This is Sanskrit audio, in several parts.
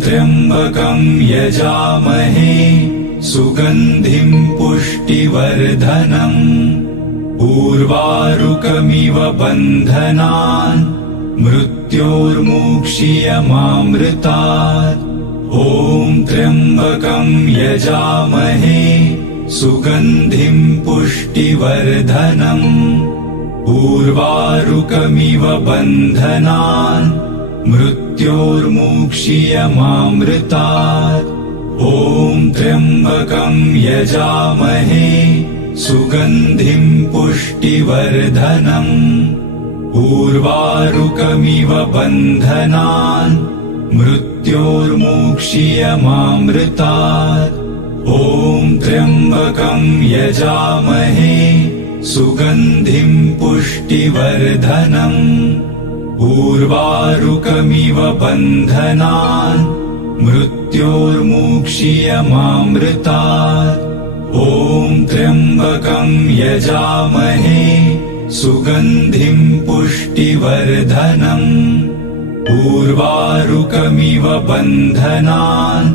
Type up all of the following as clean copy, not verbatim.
त्र्यम्बकं यजामहे सुगन्धिं पुष्टिवर्धनम् उर्वारुकमिव बन्धनान् मृत्योर्मुक्षीयमामृतात्। त्र्यम्बकं यजामहे सुगन्धिं पुष्टिवर्धनम् उर्वारुकमिव बन्धनान् मृत्योर्मुक्षीयमामृतात्। त्र्यम्बकं यजामहे सुगन्धिं पुष्टिवर्धनम् उर्वारुकमिव बन्धनान् मृत्योर्मुक्षीयमामृतात्। त्र्यम्बकं यजामहे सुगन्धिं पुष्टिवर्धनम् उर्वारुकमिव बन्धनान् मृत्योर्मुक्षीयमामृतात्। त्र्यम्बकं यजामहे सुगन्धिं पुष्टिवर्धनम् उर्वारुकमिव बन्धनान्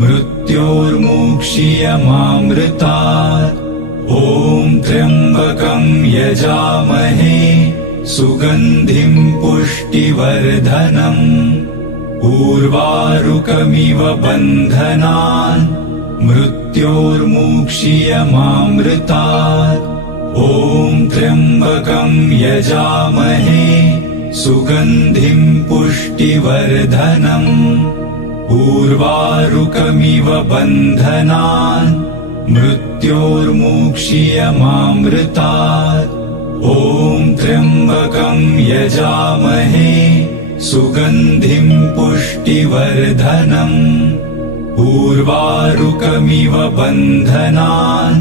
मृत्योर्मुक्षीयमामृतात्। त्र्यम्बकं यजामहे सुगन्धिं पुष्टिवर्धनम् उर्वारुकमिव बन्धनान् मृत्योर्मुक्षीयमामृतात्। त्र्यम्बकं यजामहे सुगन्धिं पुष्टिवर्धनम् उर्वारुकमिव बन्धनान् मृत्योर्मुक्षीयमामृतात्। त्र्यम्बकं यजामहे सुगन्धिं पुष्टिवर्धनम् उर्वारुकमिव बन्धनान्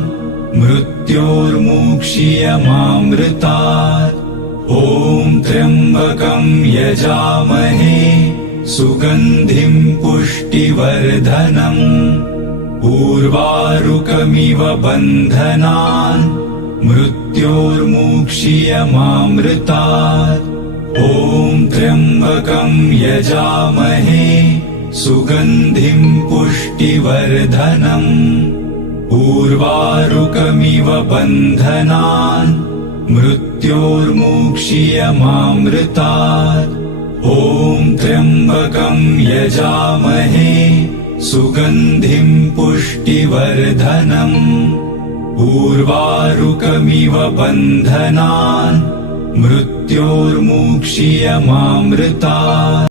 मृत्योर्मुक्षीयमामृतात्। त्र्यम्बकं यजामहे सुगन्धिं पुष्टिवर्धनम् उर्वारुकमिव बन्धनान् मृत्योर्मुक्षीयमामृतात्। त्र्यम्बकं यजामहे सुगन्धिं पुष्टिवर्धनम् उर्वारुकमिव बन्धनान् मृत्योर्मुक्षीयमामृतात्। त्र्यम्बकं यजामहे सुगन्धिं पुष्टिवर्धनम् उर्वारुकमिव बन्धनान् मृत्योर्मुक्षीयमामृतात्।